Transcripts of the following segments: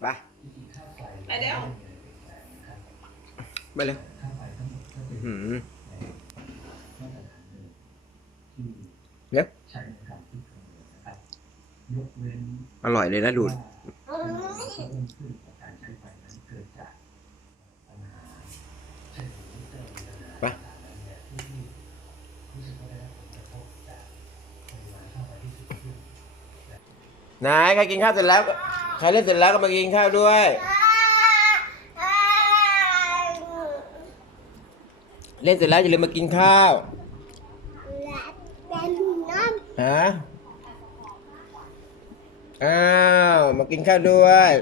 ไปไปเดี๋ยวไปเลยอื้อหือเดี๋ยวอร่อยเลยนะดูดไปไหนใครกินข้าวเสร็จแล้วก็ ใครเล่นเสร็จแล้วก็มากินข้าวด้วย เล่นเสร็จแล้วอย่าลืมมากินข้าวฮะอ้าวมากินข้าวด้วย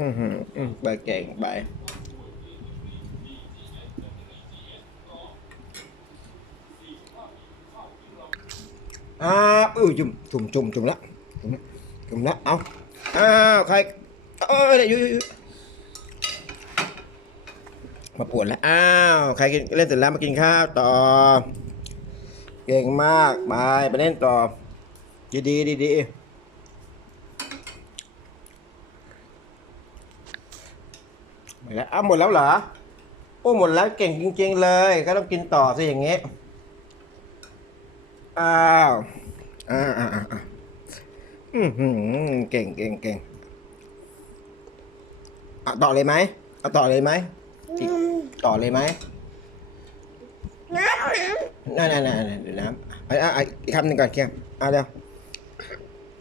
อือหืออืมไปเก่งไป อ้าวอุ้ยจุ่มจุ่มจุ่มจุ่มละจุ่มละจุ่มละเอาอ้าวใครเออเดี๋ยวอยู่อยู่อยู่มาปวดแล้วอ้าวใครกินเล่นเสร็จแล้วมากินข้าวต่อ เก่งมากไปไปเล่นต่อ ดีดีดีดีหมดแล้วอ้าวหมดแล้วเหรอโอ้หมดแล้วเก่งจริง ๆ เลย ก็ต้องกินต่อสิอย่างเงี้อ้าว อ่าอ่าอ่าอืมหืมเก่งเก่งเก่งเอาต่อเลยไหมเอาต่อเลยไหมอีกต่อเลยไหมนั่นนั่นนั่นเดี๋ยวน้ำเอาเอาเอาอีกคำหนึ่งก่อนเคียงเอาเดี๋ยว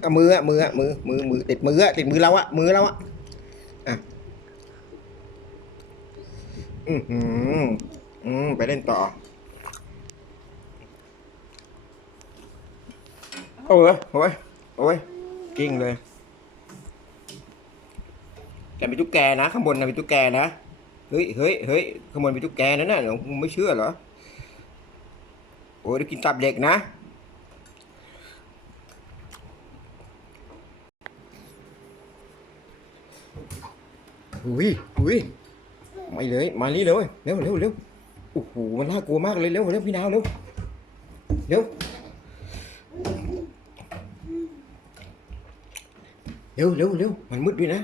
เอามืออะมืออะมือมือมือติดมืออะติดมือเราอะมือเราอะอะอืมอืมไปเล่นต่อ โอ้ยโอ้ยโอ้ยกิ้งเลยแกเป็นตุ๊กแกนะข้างบนนะเป็นตุ๊กแกนะเฮ้ยเฮ้ยเฮ้ยข้างบนเป็นตุ๊กแกนะน่ะหนูไม่เชื่อเหรอโอ้ยได้กินตับเด็กนะอุ้ยอุ้ยไม่เลย มานี่เลยเร็วเร็วเร็วโอ้โหมันน่ากลัวมากเลยเร็วเร็วพี่นาวเร็วเร็ว เร็วเร็วเร็วมันมืดด้วยนะ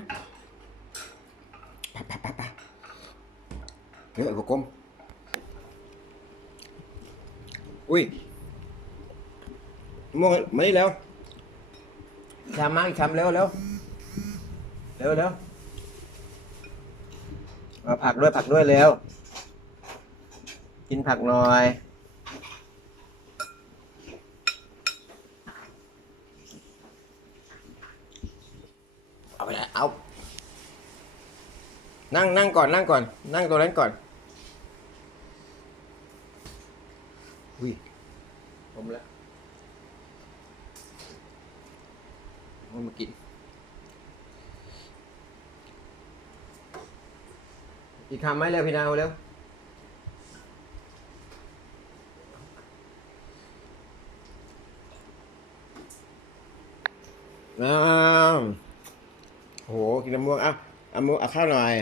ปะปะปะปะเร็วไอ้พวกกลมอุ้ยม่วงมานี่เร็วทำมาอีกทำเร็วเร็วเร็วเร็วมาผักด้วยผักด้วยเร็วกินผักหน่อย เอา ไปแล้วเอา นั่งนั่งก่อนนั่งก่อน นั่งตัวนั้นก่อนอุ้ยผมแล้วมันมากิน อีกคำไหมเร็วพี่นาวเร็วอ้า โหกินน้ำม่วงอะเอาม่วงเอาข้าวหน่อย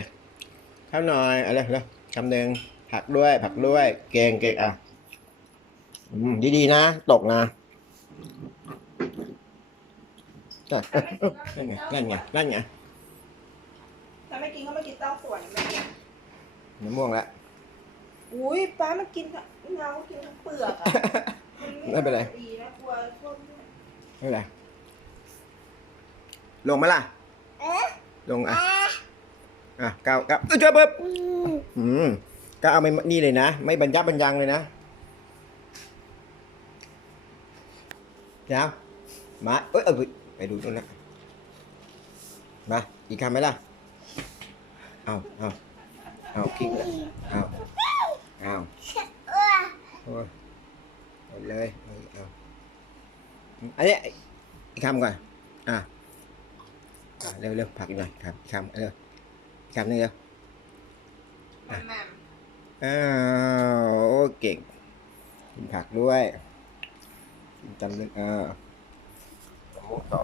ข้าวหน่อยอะไรเลยคำหนึ่งผักด้วย ผักด้วยเก่งเก่งอะอืมดีๆนะ ตกนะอะนั่นไงนั่นไงนั่นไงถ้าไม่กินก็ไม่กินเต้าส่วนไม่กินน้ำม่วงแล้วอุ้ยป้ามันกินทั้งเงากินทั้งเปลือกอะไม่เป็นไรดีนะกลัวพวกนี้ไม่เป็นไรลงไหมล่ะ ลงอะอะก้าวก้าวเอ้ยเจ้าเบิบอืมก้าวเอาไม่นี่เลยนะ ไม่บรรยับบรรยังเลยนะยาวมาเอ้ยเอ้ยไปดูตรงนั้นมาอีกคำไหมล่ะเอาเอาเอากิ้งเลยเอาเอาโอ้ยเอาเลยเอาเอาอันนี้อีกคำก่อนอะอะ เร็วเร็วผักอีกหน่อยครับอีกคำเร็วอีกคำหนึงเร็วแม่แม่อ้าวโอ้เก่งกินผักด้วยกินจำนึกอ่าหมูต่อ